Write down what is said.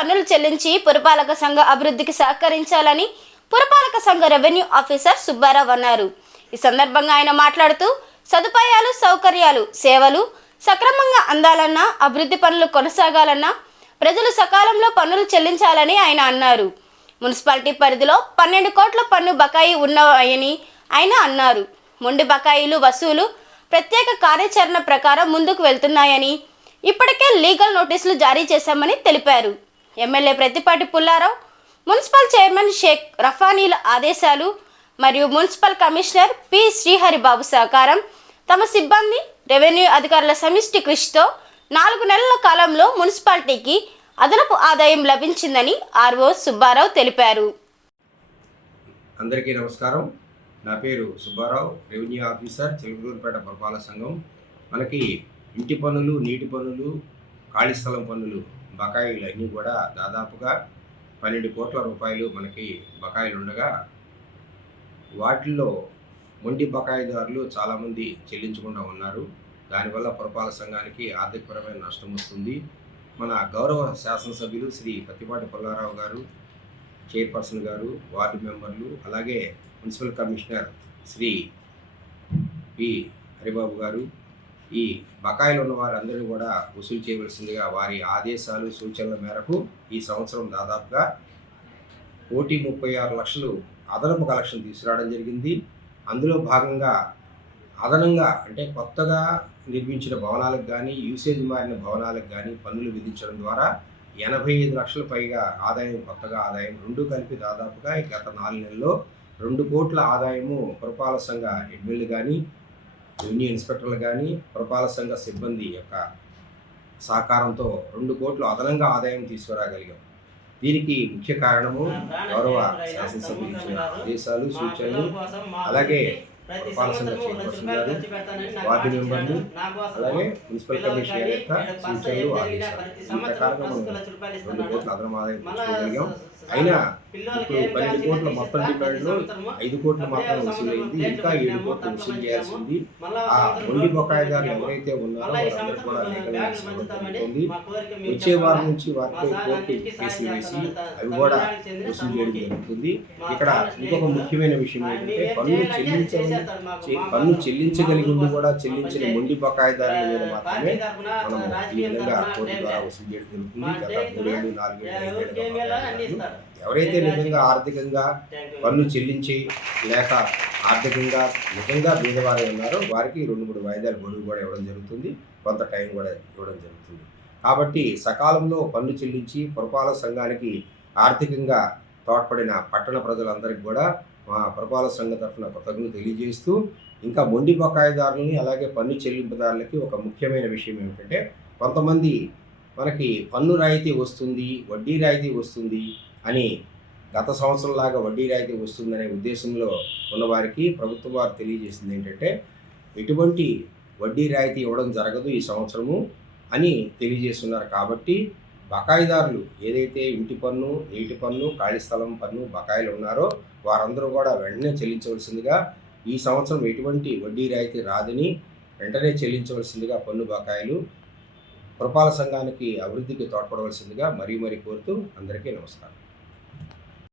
పన్నులు చెల్లించి పురపాలక సంఘ అభివృద్ధికి సహకరించాలని పురపాలక సంఘ రెవెన్యూ ఆఫీసర్ సుబ్బారావు అన్నారు. ఈ సందర్భంగా ఆయన మాట్లాడుతూ సదుపాయాలు, సౌకర్యాలు, సేవలు సక్రమంగా అందాలన్నా, అభివృద్ధి పనులు కొనసాగాలన్నా ప్రజలు సకాలంలో పన్నులు చెల్లించాలని ఆయన అన్నారు. మున్సిపాలిటీ పరిధిలో 12 కోట్ల పన్ను బకాయి ఉన్నాయని ఆయన అన్నారు. మొండి బకాయిలు వసూలు ప్రత్యేక కార్యాచరణ ప్రకారం ముందుకు వెళ్తున్నాయని, ఇప్పటికే లీగల్ నోటీసులు జారీ చేశామని తెలిపారు. MLA Prathipati Pullarao, municipal chairman Sheikh రఫానీల ఆదేశాలు మరియు మున్సిపల్ కమిషనర్ పి శ్రీహరిబాబు సహకారం, తమ సిబ్బంది, రెవెన్యూ అధికారుల సమిష్టి కృషితో 4 నెలల కాలంలో మున్సిపాలిటీకి అదనపు ఆదాయం లభించిందని ఆర్ఓ సుబ్బారావు తెలిపారు. అందరికీ నమస్కారం. నా పేరు సుబ్బారావు, రెవెన్యూ ఆఫీసర్, చిలకలూరుపేట పురపాలక సంఘం. మనకి ఇంటి పన్నులు, నీటి పన్నులు, ఖాళీ స్థలం పన్నులు బకాయిలు అన్నీ కూడా దాదాపుగా 12 కోట్ల రూపాయలు మనకి బకాయిలు ఉండగా, వాటిల్లో మొండి బకాయిదారులు చాలామంది చెల్లించకుండా ఉన్నారు. దానివల్ల పురపాలక సంఘానికి ఆర్థికపరమైన నష్టం వస్తుంది. మన గౌరవ శాసనసభ్యులు శ్రీ ప్రత్తిపాటి పుల్లారావు గారు, చైర్పర్సన్ గారు, వార్డు మెంబర్లు, అలాగే municipal commissioner Shri P Haribabu గారు ఈ బకాయిలు ఉన్న వారందరినీ కూడా వసూలు చేయవలసిందిగా వారి ఆదేశాలు, సూచనల మేరకు ఈ సంవత్సరం దాదాపుగా 1,36,00,000 అదనపు కలెక్షన్ తీసుకురావడం జరిగింది. అందులో భాగంగా అదనంగా అంటే కొత్తగా నిర్మించిన భవనాలకు కానీ, యూసేజ్ మారిన భవనాలకు కానీ పన్నులు విధించడం ద్వారా 85 లక్షల పైగా ఆదాయం, కొత్తగా ఆదాయం రెండు కలిపి దాదాపుగా గత 4 నెలల్లో 2 కోట్ల ఆదాయము పురపాలక సంఘ ఎమ్మెల్యేలు కానీ, రెవెన్యూ ఇన్స్పెక్టర్లు కానీ, పురపాలక సంఘ సిబ్బంది యొక్క సహకారంతో 2 కోట్లు అదనంగా ఆదాయం తీసుకురాగలిగాం. దీనికి ముఖ్య కారణము గౌరవ శాసనసభ్యులు ఇచ్చిన ఆదేశాలు, సూచనలు, అలాగే పురపాలక సంఘ చైర్పర్సన్ గారు, వార్డు మెంబర్లు, అలాగే మున్సిపల్ కమిషనర్ యొక్క సూచనలు, ఆదేశాలు. ఈ ప్రకారంగా మనం 2 కోట్ల అదనపు ఆదాయం తెచ్చుకోగలిగాం. అయినా ఇప్పుడు 12 కోట్ల మొత్తం డిమాండ్లో 5 కోట్లు మాత్రం వసూలైంది. ఇంకా 7 కోట్లు వసూలు చేయాల్సింది. ఆ మొండి బకాయిదారులు ఎవరైతే ఉన్నారో వారందరూ కూడా లీగల్ నోటీస్ జరుగుతుంది. వచ్చే వారం నుంచి వారిపై కోర్టు కేసులు వేసి అవి కూడా వసూలు చేయడం జరుగుతుంది. ఇక్కడ ఇంకొక ముఖ్యమైన విషయం ఏంటంటే పన్ను చెల్లించగలిగి ఉండి కూడా చెల్లించిన మొండి బకాయిదారుల మీద మాత్రమే మనం ఈ విధంగా కోర్టు ద్వారా వసూలు చేయడం జరుగుతుంది. గత 3 ఏళ్ళు, 4 ఏళ్ళు, 5 ఏళ్ళు ఎవరైతే నిజంగా ఆర్థికంగా పన్ను చెల్లించి లేక ఆర్థికంగా నిజంగా బీదవారే ఉన్నారో వారికి 2-3 వాయిదాలు గడువు కూడా ఇవ్వడం జరుగుతుంది. కొంత టైం కూడా ఇవ్వడం జరుగుతుంది. కాబట్టి సకాలంలో పన్ను చెల్లించి పురపాలక సంఘానికి ఆర్థికంగా తోడ్పడిన పట్టణ ప్రజలందరికీ కూడా మా పురపాలక సంఘం తరఫున కృతజ్ఞతలు తెలియజేస్తూ, ఇంకా మొండి బకాయిదారులని అలాగే పన్ను చెల్లింపుదారులకి ఒక ముఖ్యమైన విషయం ఏమిటంటే, కొంతమంది మనకి పన్ను రాయితీ వస్తుంది, వడ్డీ రాయితీ వస్తుంది అని గత సంవత్సరంలాగా వడ్డీ రాయితీ వస్తుందనే ఉద్దేశంలో ఉన్నవారికి ప్రభుత్వం వారు తెలియజేసింది ఏంటంటే, ఎటువంటి వడ్డీ రాయితీ ఇవ్వడం జరగదు ఈ సంవత్సరము అని తెలియజేస్తున్నారు. కాబట్టి బకాయిదారులు ఏదైతే ఇంటి పన్ను, నీటి పన్ను, ఖాళీ స్థలం పన్ను బకాయిలు ఉన్నారో వారందరూ కూడా వెంటనే చెల్లించవలసిందిగా, ఈ సంవత్సరం ఎటువంటి వడ్డీ రాయితీ రాదని వెంటనే చెల్లించవలసిందిగా పన్ను బకాయిలు పురపాలక సంఘానికి అభివృద్ధికి తోడ్పడవలసిందిగా మరీ కోరుతూ అందరికీ నమస్కారం.